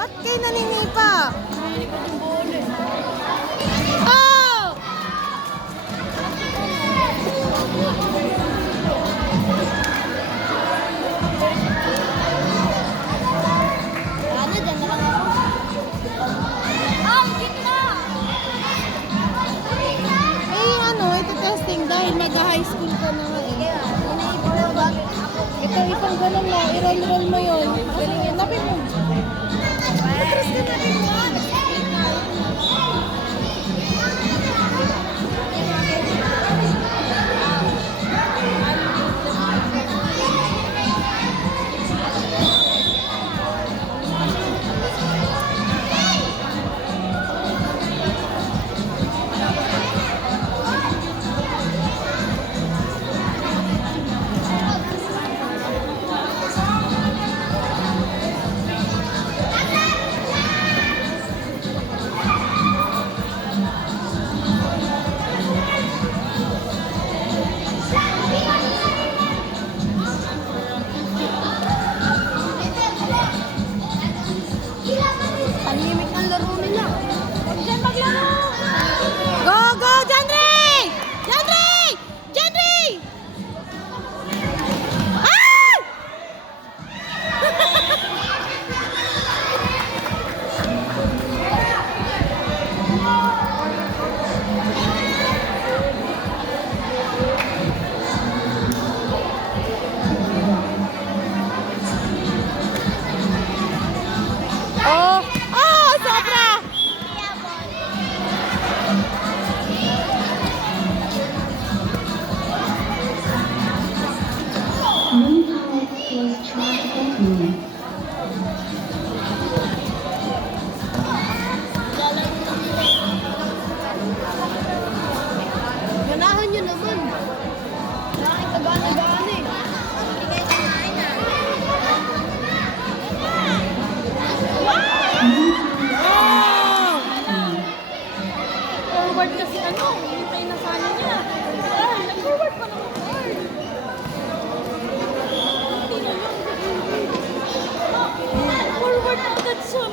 Ba't kayo naninipa? Naninipa yung bola. Oh! Ano, dyan na lang ako. Ah, gitna! Ito testing dahil mag-high school ka na nga eh. Ito, itong ganun mo, i-roll mo yun. Galing yun, lapit mo. Matras ka na rin mo. Tahimik ang laro nila. Huwag dyan maglaro! Go, go, Jandre! Jandre! Jandre! Ah! Oh! Oh! Sobra! Ganahan nyo naman. Bakit nagana-gana eh? Forward kasi ano, hintay na sana niya. Ay, nag-forward pa naman. Forward na agad siya.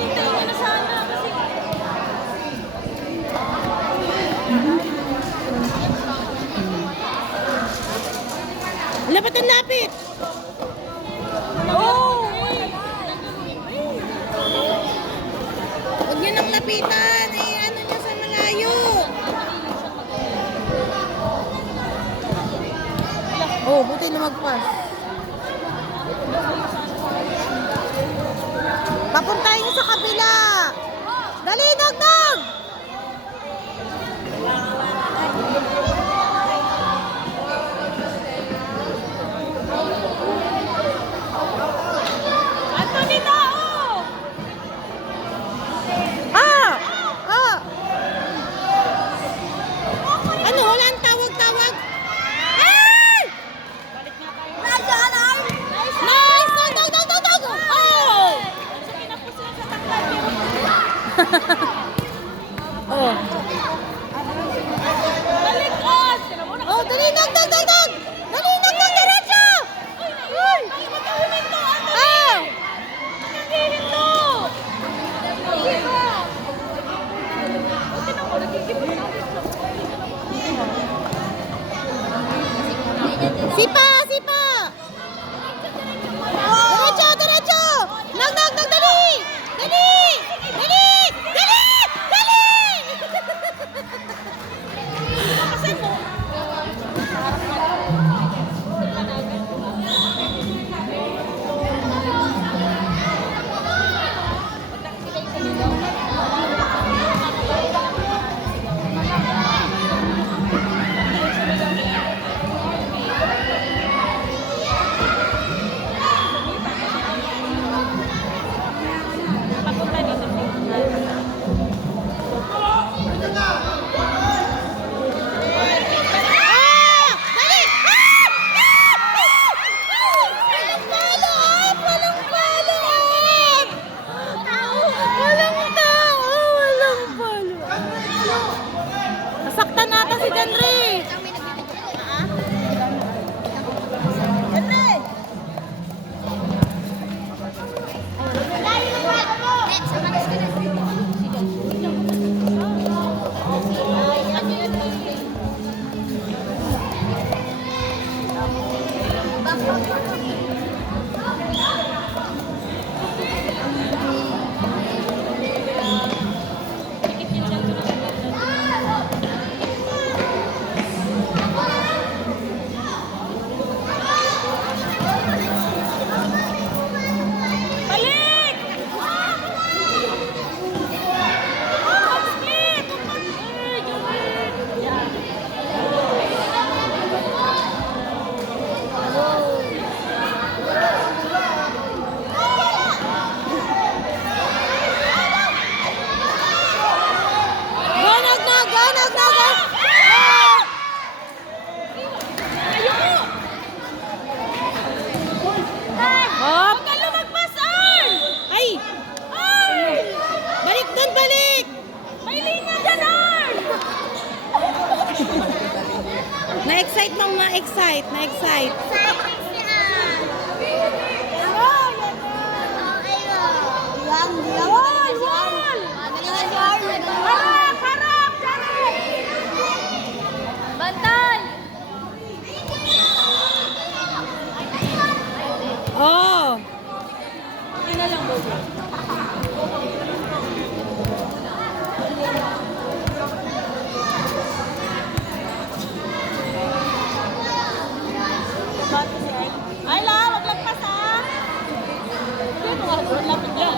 Hintay niya na sana kasi... Lapit ang lapit! Oh! Huwag niyo nang lapitan! Eh, ano niya sa malayo? Oh, buti na mag-pass. Papuntahin niyo sa kabila! Dali, Nog! Anthony Tao! Ah! Ah! Ano? Walang tawag-tawag? Ay! Balik nga tayo. Nice! Nice! Dog! Oh! So, pinapos sila sa taklay pero... Oh. Baliktad! Oh, dali, Nog! Dali, Nog! Diretso! Uy! Ay, magkahuminto! Ano? Ah! Naghihinto! Hindi ba? Buti na ko, nagkikipot na ulit. Sipa! Diretso! Nog! Dali! Dali! Balik! Split! Ganag na, ganag na, ganag! Ayoko! Hop! Huwag ka lumagpas, Arl! Ay! Arl! Balik doon, balik! May lina dyan, Arl! Na-excite mang ma-excite, na-excite. Wall! Wall! Harap! Harap! Harap! Bantay! Oh! Hindi na lang, Bobo. Ay, la! Wag lagpas, ah! Dito nga, lapit lang.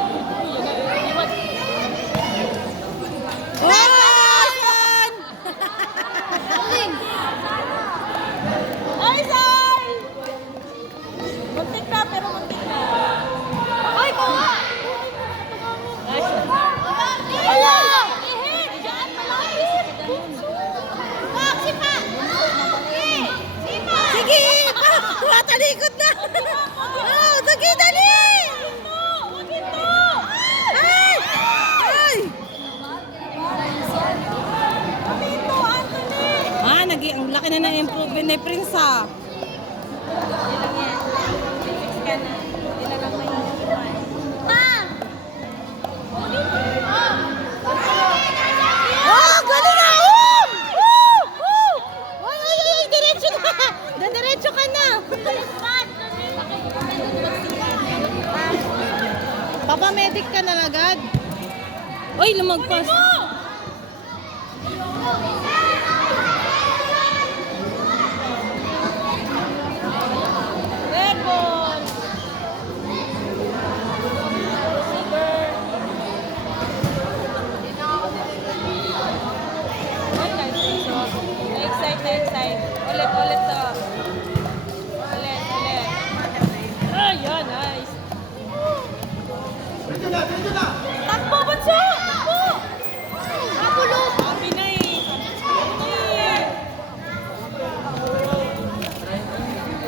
Ayan! Ay, Sai! Muntik na, pero muntik na. Ay, kuha! Wala! Ihit! Diyan, malapit! Sipa! Sige! Matalikod na! Oh, sige, dali! Huwag ito! Ay! Ay! Huwag ito, Anthony! Ah, ang laki na ng improvement ni Prince, ah. Ma'am! Oh, galing na! Oh! Oh! Oh! Ay, ay, ay, ay, diretso na! Diretso ka na! Papamedic ka na agad. Uy, lumagpas. Red ball! Receiver! Na-excite, na-excite. Ulit, ulit to. Ulit, ulit. Ayan, nice. Takbo, Bunso! Takbo! Nakulog! Sabi na eh. Sabi na eh.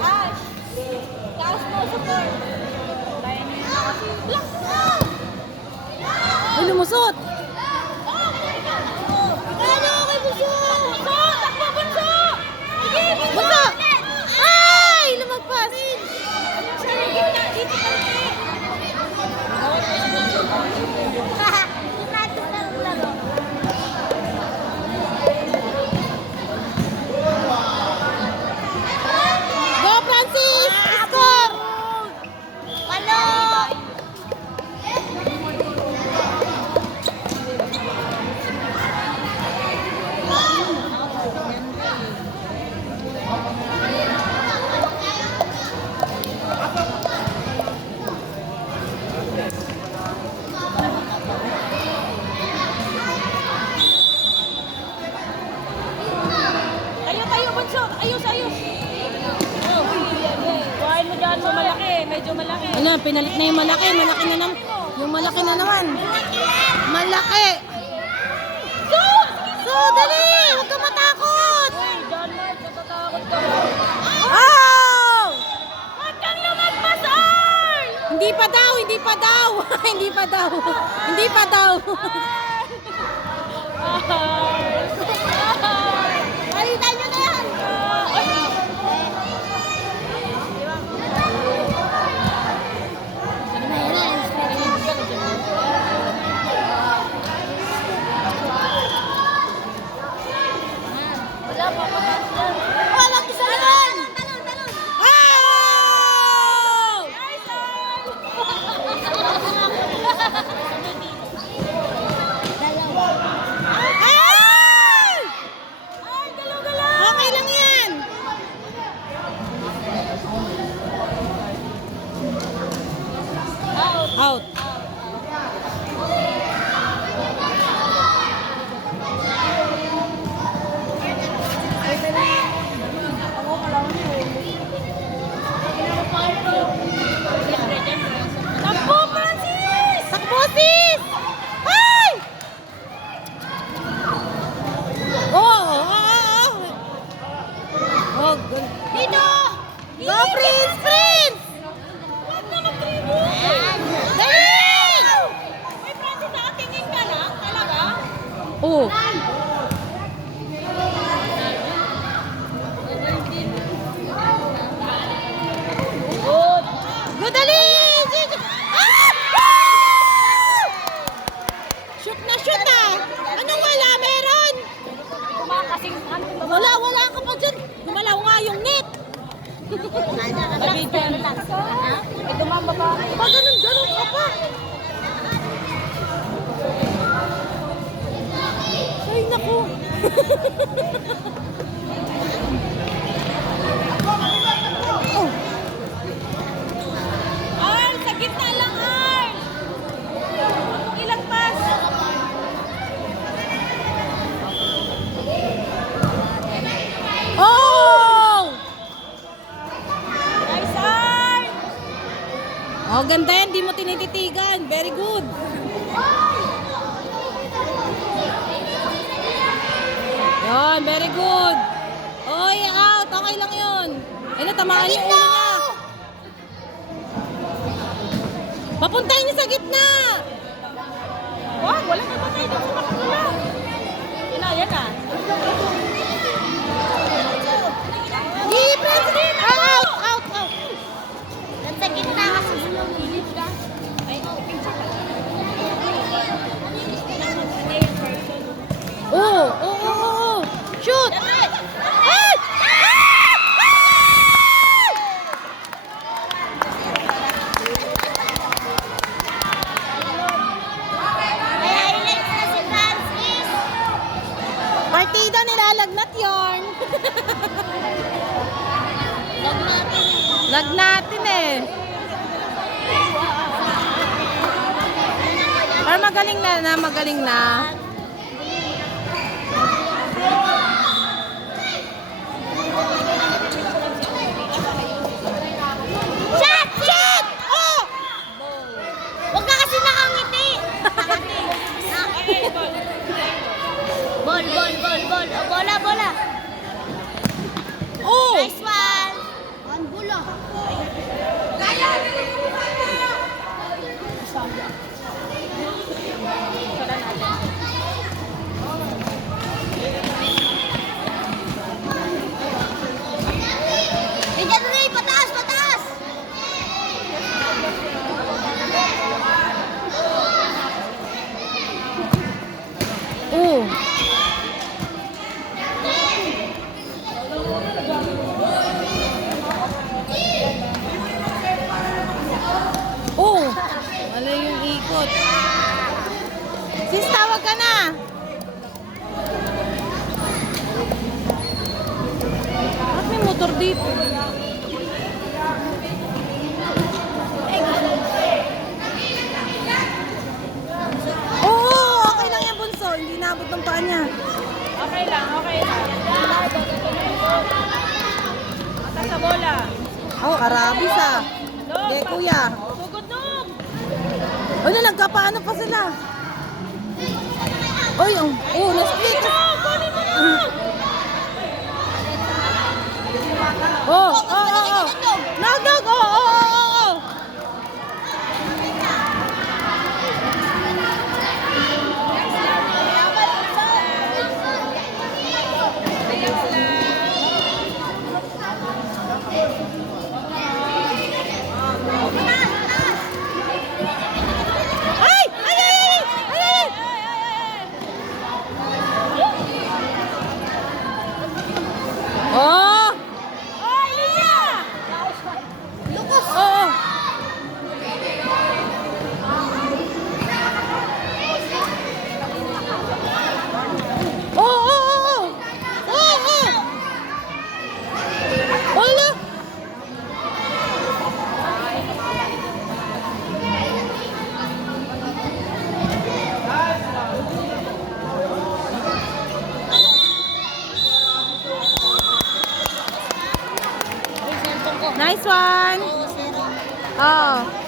Ash! Taas mo, support. Block mo! Ay, lumusot. Ano kay Bunso? Bunso! Takbo, Bunso! Sige, Bunso! Bunso! Ay, lumagpas. Dito ka Go, Francis! Score! Tayo, Bunso! Ayos, ayos! Kuhain mo dyan sa malaki. Medyo malaki. Ano, pinalit na yung malaki. Malaki na naman. Yung malaki na naman. Malaki! So, dali! Huwag ka matakot! Uy, John Mark, natatakot ka. Oh! Huwag kang lumagpas, Arl! Hindi pa daw, hindi pa daw. Hindi pa daw. Hindi pa daw. Palitan nyo na yan! Wala pa pa. Walang isa na! Talon! Ah! Out. Takbo, Francis! Takbo, sis! Ay! Oh, good. Dito! Go, Prince! Prince! Huwag na mag-tribo! Dali! May Francis, nakatingin ka lang? Talaga? Oh. Good! Go, dali! Ah! Shoot na shoot ah! Anong wala? Meron? Kumakasing ano? Wala ka pa dyan. Gumalaw nga yung net. Ito ma'am, baba. Pa ganun ka pa. Ay, naku. Oh. Arl, sa gitna lang, Arl! Ilagpas! Oh! Nice, Arl! Oh, ganda yan. Di mo tinititigan. Very good. Yon, very good. Oy, out. Okay lang yun. Ay, natamaan yung ulo niya. Papuntahin niyo sa gitna. Wag, walang kapatay dito sa makakula. Yan na. President! Out! Nasa gitna kasi yung gilid ka. Ay, Oh. Shoot! Ay! may highlights na si Francis. Partida nilalagnat yarn. Lag natin eh. Pero magaling na. Shot! Oh! Huwag ka kasi nakangiti. Ball. Bola. Oh! Nice one. Ang bola. Bigyan Ray, pataas. Oh! Oh! Wala yung ikot. Sis, tawag ka na. Bakit may motor dito? Oo! Okay lang yan, bunso. Hindi naabot ng paa niya. Okay lang. Mata sa bola. Oh, karabis ah. Hindi, kuya. Tugod-tug. Ano, nagkapaano pa sila? Oy, na-split. Oh. Nagdag, oh. Ay! Oh! Ay, Linya! Lukas! Oo. Oo. Wala. Oh.